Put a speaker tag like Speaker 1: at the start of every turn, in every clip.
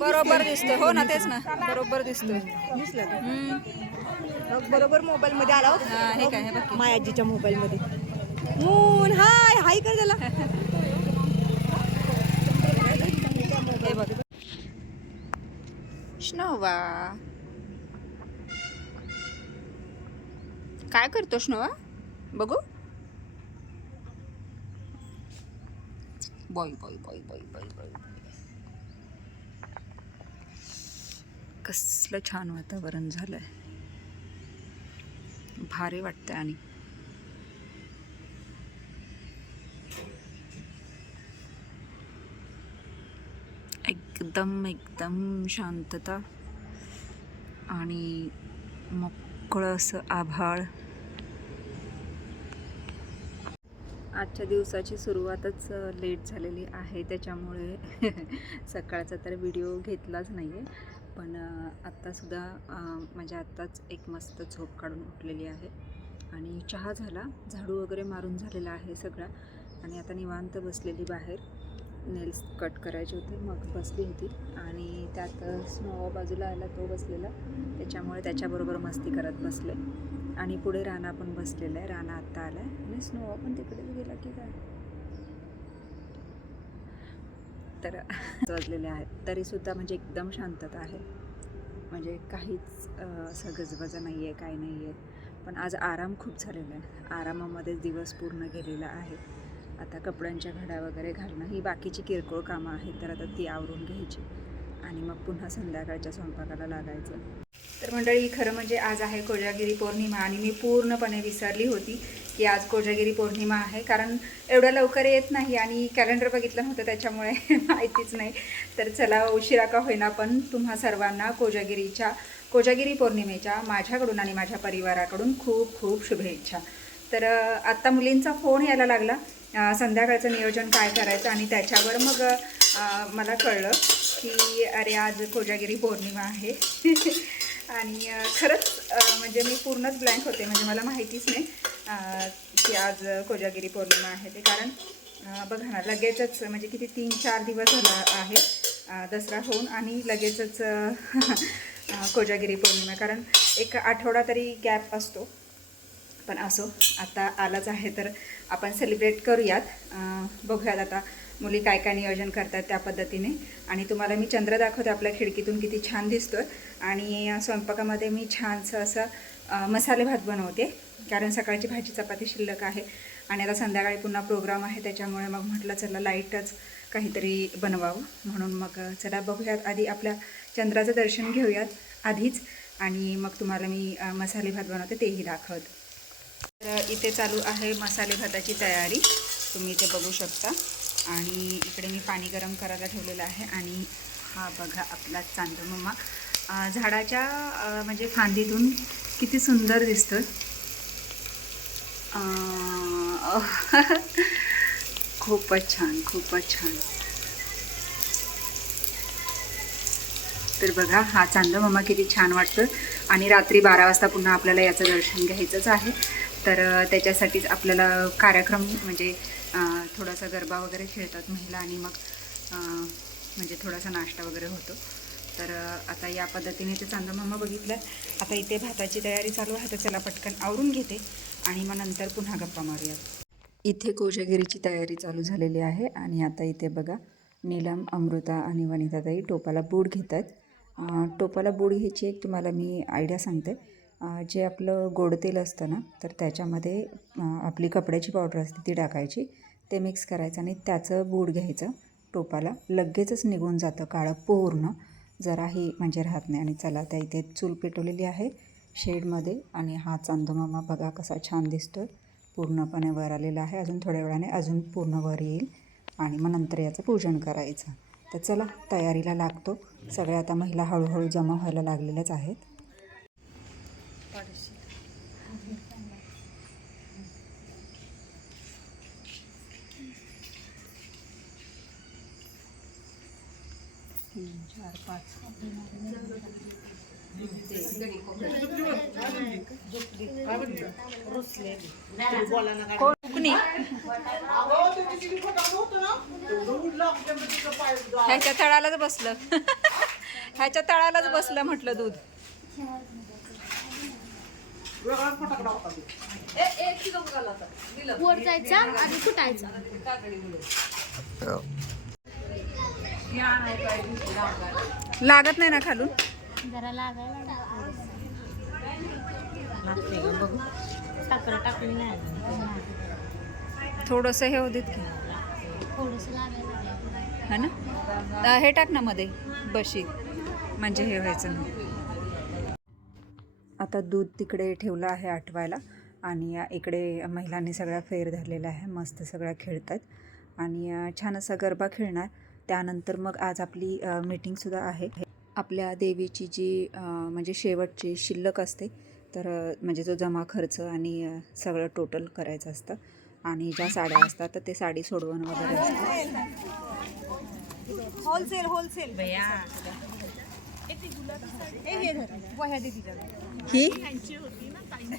Speaker 1: बरोबर दिसतोय. हो ना तेच ना. बरोबर दिसतोय.
Speaker 2: दिसलं का?
Speaker 1: हम्म.
Speaker 2: मग बरोबर मोबाईल मध्ये आला हो.
Speaker 1: हा, हे काय हे बघ की.
Speaker 2: मायाजीच्या मोबाईल मध्ये मून हाय हाय कर त्याला.
Speaker 1: हे बघ. स्नोवा काय करतो स्नोवा बघू. Boy boy boy boy boy boy कसलं छान वातावरण झालं आहे भारी वाटतं आणि. एकदम एकदम शांतता आणि मोकळं असं आभाळ. आजच्या दिवसाची सुरुवातच लेट झालेली आहे त्याच्यामुळे सकाळचा तर व्हिडिओ घेतलाच नाही आहे पण आत्तासुद्धा माझ्या म्हणजे आत्ताच एक मस्त झोप काढून उठलेली आहे. आणि चहा झाला झाडू वगैरे मारून झालेला आहे सगळा. आणि आता निवांत बसलेली बाहेर. नेल्स कट करायचे होते मग बसली होती. आणि त्यात स्नो बाजूला आला तो बसलेला. त्याच्यामुळे त्याच्याबरोबर मस्ती करत बसले. आणि पुढे राणा पण बसलेला आहे. राणा आत्ता आला आहे आणि स्नो पण तिकडे गेला की काय? तर वाजलेले आहेत. तरीसुद्धा म्हणजे एकदम शांतता आहे. म्हणजे काहीच असं गजबजा नाही आहे काही नाही आहे पण आज आराम खूप झालेला आहे. आरामामध्येच दिवस पूर्ण गेलेला आहे. आता कपड्यांच्या घड्या वगैरे घालणं ही बाकीची किरकोळ कामं आहेत तर आता ती आवरून घ्यायची. आणि मग पुन्हा संध्याकाळच्या स्वयंपाकाला लागायचं. तर मंडळी खरं म्हणजे आज आहे कोजागिरी पौर्णिमा आणि मी पूर्णपणे विसरली होती. की आज कोजागिरी पौर्णिमा आहे. कारण एवढ्या लवकर येत नाही आणि कॅलेंडर बघितलं नव्हतं त्याच्यामुळे माहितीच नाही. तर चला उशिरा का होईना पण तुम्हा सर्वांना कोजागिरीच्या कोजागिरी पौर्णिमेच्या माझ्याकडून आणि माझ्या परिवाराकडून खूप खूप शुभेच्छा. तर आत्ता मुलींचा फोन यायला लागला. संध्याकाळचं नियोजन काय करायचं आणि त्याच्यावर मग मला कळलं की अरे आज कोजागिरी पौर्णिमा आहे. आणि खरंच म्हणजे मी पूर्णच ब्लँक होते म्हणजे मला माहितीच नाही की आज कोजागिरी पौर्णिमा आहे ते. कारण बघा ना लगेचच म्हणजे किती तीन चार दिवस झाला आहे दसरा होऊन आणि लगेचच कोजागिरी पौर्णिमा. कारण एक आठवडा तरी गॅप असतो. पण असो आता आलाच आहे तर आपण सेलिब्रेट करूयात. बघूयात आता मुली काय काय नियोजन करतात त्या पद्धतीने. आणि तुम्हाला मी चंद्र दाखवते आपल्या खिडकीतून किती छान दिसतोय. आणि स्वयंपाकामध्ये मी छानसं असं मसाले भात बनवते. कारण सकाळची भाजी चपाती शिल्लक आहे. आणि आता संध्याकाळी पुन्हा प्रोग्राम आहे. त्याच्यामुळे मग म्हटलं चला लाईटच काहीतरी बनवावं. म्हणून मग चला बघूयात. आधी आपल्या चंद्राचं दर्शन घेऊयात आधीच. आणि मग तुम्हाला मी मसाले भात बनवते तेही दाखवते. तर इथे चालू आहे मसाले भाताची तयारी. तुम्ही इथे बघू शकता. आणि इकडे मी पाणी गरम करायला ठेवलेलं आहे आणि हा बघा आपला चांदूमामा झाडाच्या म्हणजे फांदीतून किती सुंदर दिसतं खूपच छान खूपच छान. तर बघा हा चांदमामा किती छान वाटतं आणि रात्री बारा वाजता पुन्हा आपल्याला याचं दर्शन घ्यायचंच आहे. तर त्याच्यासाठीच आपल्याला कार्यक्रम म्हणजे थोडासा गरबा वगैरे खेळतात महिला आणि मग म्हणजे थोडासा नाश्ता वगैरे होतो. तर आता या पद्धतीने ते चांदमामा बघितलं. आता इथे भाताची तयारी चालू आहे तर चला पटकन आवरून घेते आणि मग नंतर पुन्हा गप्पा मारूयात. इथे कोजागिरीची तयारी चालू झालेली आहे आणि आता इथे बघा नीलम अमृता आणि वनिताताई टोपाला बूड घेत आहेत टोपाला बूड घ्यायची एक तुम्हाला मी आयडिया सांगते. जे आपलं गोड तेल असतं ना तर त्याच्यामध्ये आपली कपड्याची पावडर असते ती टाकायची. ते मिक्स करायचं आणि त्याचं बूड घ्यायचं टोपाला. लगेचच निघून जातं काळं पूर्ण. जराही म्हणजे राहत नाही आणि चला त्या इथे चूल पेटवलेली आहे शेडमध्ये आणि हा चांदोमामा बघा कसा छान दिसतो पूर्णपणे वर आलेला आहे. अजून थोड्या वेळाने अजून पूर्ण वर येईल आणि मग नंतर याचं पूजन करायचं. तर चला तयारीला लागतो. सगळ्या आता महिला हळूहळू जमा व्हायला लागलेल्याच आहेत. तीन चार पाच कोकणी ह्याच्या तळालाच बसलं. ह्याच्या तळालाच बसलं म्हटलं दूध.
Speaker 3: वर जायचा आणि फुटायचा
Speaker 1: लागत नाही ना खालून?
Speaker 3: जरा लागायला साखर टाकली नाही
Speaker 1: थोडंसं हे होते की.
Speaker 3: थोडस लागायला
Speaker 1: है ना? हे टाक ना मध्ये बशी म्हणजे हे व्हायचं नाही. आता दूध तिकडे ठेवलं आहे आठवायला आणि इकडे महिलांनी सगळा फेर धरलेला आहे मस्त सगळ्या खेळतात आणि अं, छान असा गरबा खेळणार. त्यानंतर मग आज आपली मीटिंगसुद्धा आहे. आपल्या देवीची जी म्हणजे शेवटची शिल्लक असते तर म्हणजे जो जमा खर्च आणि सगळं टोटल करायचं असतं आणि ज्या साड्या असतात तर ते साडी सोडवण वगैरे असतं.
Speaker 2: होलसेल होलसेल ही?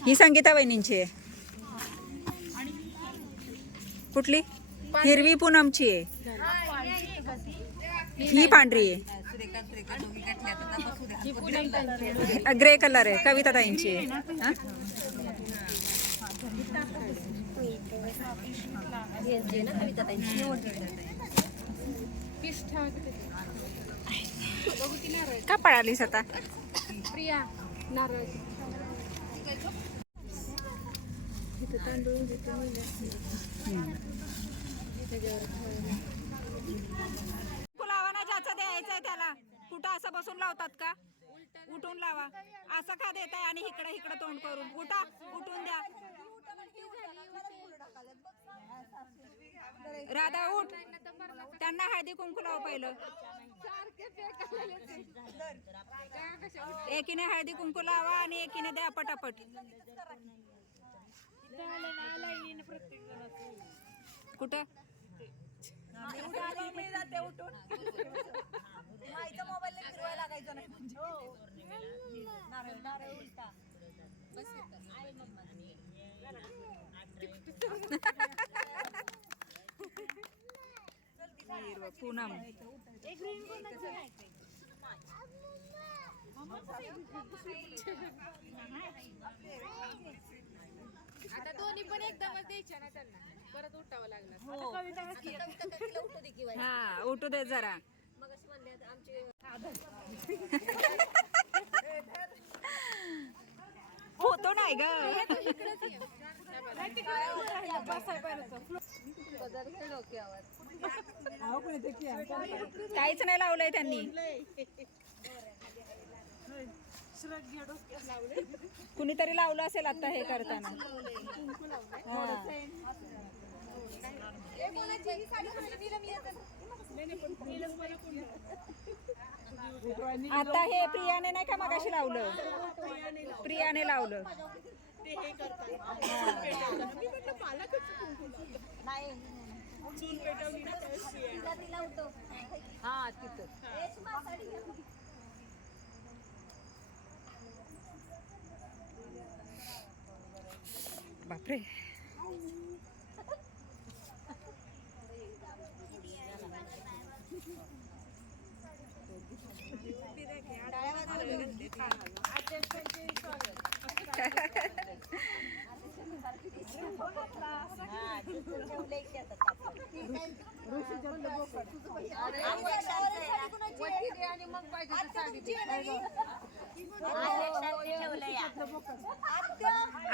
Speaker 2: ही
Speaker 1: संगीता वहिनींची आहे. कुठली? हिरवी पूनमची आहे. ही पांढरी आहे. ग्रे कलर आहे. कविता ताईंची आहे. का पळालीस आता?
Speaker 3: प्रिया नारळ.
Speaker 1: ज्याचं द्यायचंय त्याला. कुठं असं बसून लावतात का? उठून लावा. असं का देत आहे आणि इकडे इकडे तोंड करून? उठा उठून द्या. राधा उठ. त्यांना हळदी कुंकू लाव पहिलं. एकीने हळदी कुंकू लावा आणि एकीने द्या पटापट. कुठं?
Speaker 2: मी जाते उठून माईचा मोबाईल फिरवायला लागायचा नाही नारळ नारळ उलटा
Speaker 1: पूनम.
Speaker 3: आता दोन्ही पण एकदमच द्यायच्या ना त्यांना. परत उठावं लागणार.
Speaker 1: हा. उठू दे जरा. फोटो नाही ग. काहीच नाही लावलंय त्यांनी. कुणीतरी लावलं असेल आता हे करताना. हा. आता हे प्रियाने नाही का मगाशी लावलं? प्रियाने लावलं. बापरे.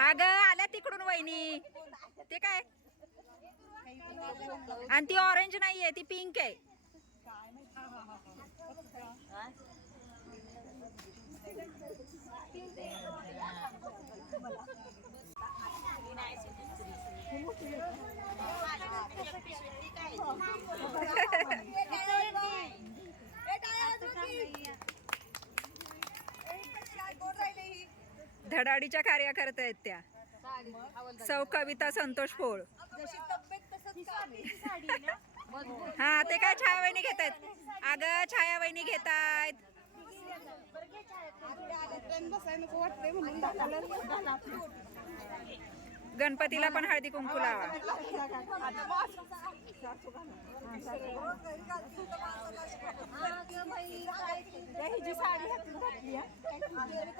Speaker 1: अगं आल्या तिकडून वहिनी. ते काय? आणि ती ऑरेंज नाहीये ती पिंक आहे. धडाडीच्या कार्यकर्त्या आहेत त्या. सौ कविता संतोष पोळ हा ते काय छाया वहिनी घेत आहेत अगं छाया वहिनी घेत आहेत गणपतीला पण हळदी कुंकू लावा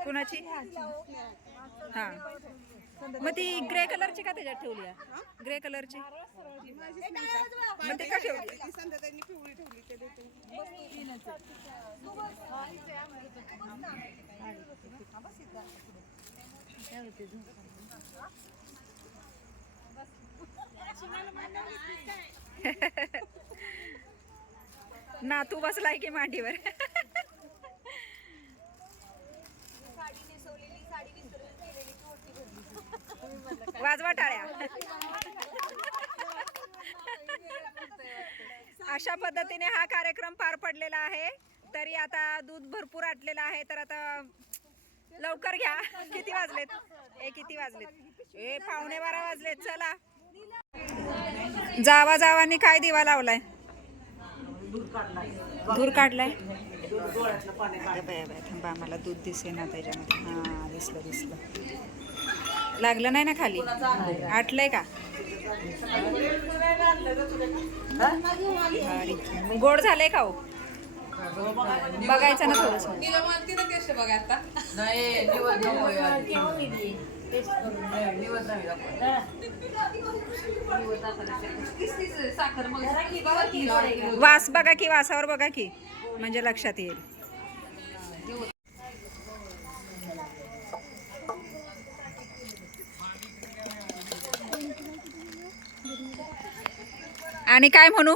Speaker 1: कुणाची? हा. मग ती ग्रे कलरची का त्याच्यात ठेवली ग्रे कलरची? मग ते का ठेवली ना तू बसलाय की मांडीवर. वाजवा टाळ्या अशा पद्धतीने हा कार्यक्रम पार पडलेला आहे. तरी आता दूध भरपूर आटलेलं आहे. तर आता लवकर घ्या. किती वाजलेत? ए किती वाजलेत? ए पावणे बारा वाजलेत. चला. जावा जावानी काय दिवा लावलाय? दूर काढलाय. थांबा आम्हाला दूध दिसे ना त्याच्यामध्ये. हा दिसलं दिसलं. लागलं नाही ना खाली? आटलंय का. गोड झालंय का हो? बघायचं ना थोडस. वास बघा की वासावर बघा की म्हणजे लक्षात येईल. आणि काय म्हणू?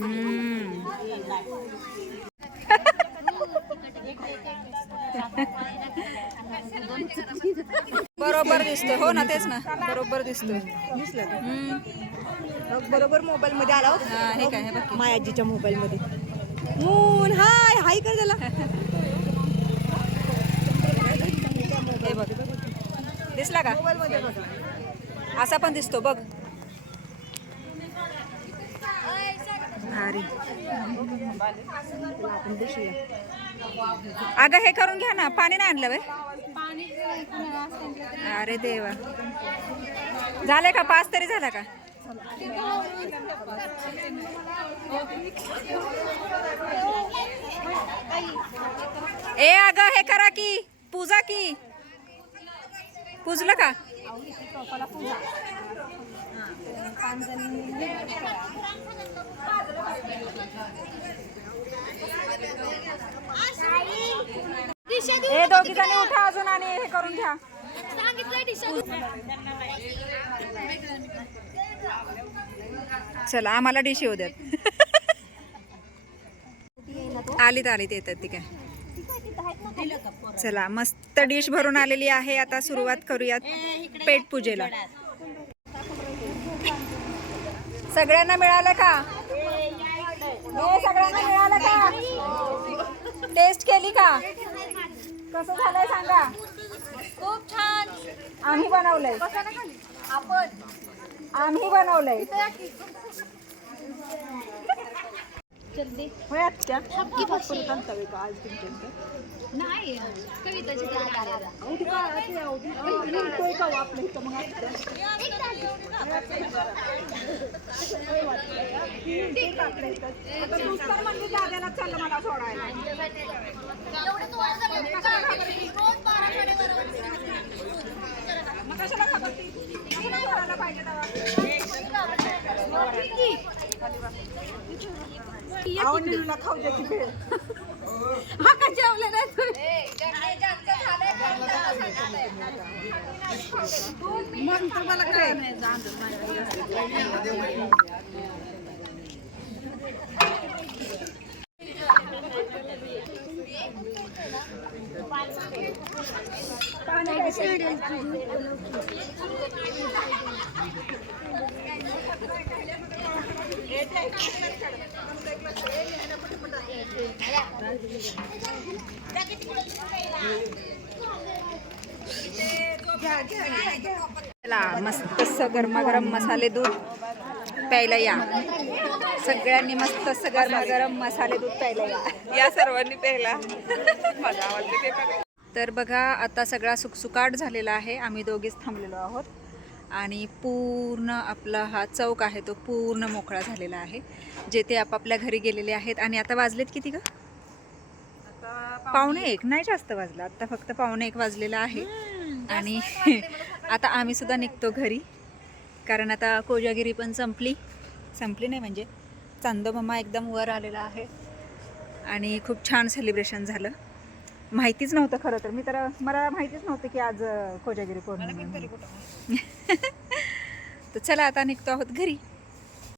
Speaker 1: बरोबर दिसतोय. हो ना तेच ना. बरोबर दिसतोय.
Speaker 2: मग बरोबर मोबाईल मध्ये आला.
Speaker 1: हा, हे काय की.
Speaker 2: मायाजीच्या मोबाईल मध्ये मून हाय हाय कर त्याला
Speaker 1: हे बघ. दिसला का?
Speaker 2: मोबाईल मध्ये बघा.
Speaker 1: असा पण दिसतो बघ. भारी. अगं हे करून घ्या ना. पाणी नाही आणलं बाई. अरे देवा. झाले का? पाच तरी झाला का? ए अगं हे करा की. पूजा की. पूजलं का? ए दोघी जणी उठा अजून आणि हे करून घ्या. चला आम्हाला डिश येऊ द्यात आलीत आलीत येतात ती काय चला मस्त डिश भरून आलेली आहे. आता सुरुवात करूयात पेट पूजेला. सगळ्यांना मिळालं का? हे सगळ्यांना मिळालं का? टेस्ट केली का? कसं झालंय सांगा?
Speaker 2: खूप छान.
Speaker 1: आम्ही बनवलंय.
Speaker 2: आपण.
Speaker 1: आम्ही बनवलंय.
Speaker 2: होय आत्या. परत आणतावे का? आज तुमच्या
Speaker 3: नाही कविताची
Speaker 2: निघतोय का आपल्या इथं मग आत्या?
Speaker 1: दादाला चाललं मला सोडायला. मग कशाला पाहिजे हा का जेवले नाही तुम्ही? मग चला मस्त असं गरमागरम मसाले दूध प्यायला या. सगळ्यांनी मस्त असं गरमागरम मसाले दूध प्यायला या.
Speaker 4: या सर्वांनी प्यायला. माझा आवडते ते पण.
Speaker 1: तर बघा आता सगळा सुकसुकाट झालेला आहे. आम्ही दोघीच थांबलेलो आहोत. आणि पूर्ण आपला हा चौक आहे तो पूर्ण मोकळा झालेला आहे. जे ते आपापल्या घरी गेलेले आहेत. आणि आता वाजलेत किती ग? पावणे एक. नाही जास्त वाजला. आता फक्त पावणे एक वाजलेला आहे. आणि आता आम्ही सुद्धा निघतो घरी. कारण आता कोजागिरी पण संपली. संपली नाही म्हणजे. चांदोमामा एकदम वर आलेला आहे. आणि खूप छान सेलिब्रेशन झालं. माहितीच नव्हतं खरं तर. मी तर मला माहितीच नव्हतं की आज कोजागिरी पौर्णिमा तर चला आता निघतो आहोत घरी.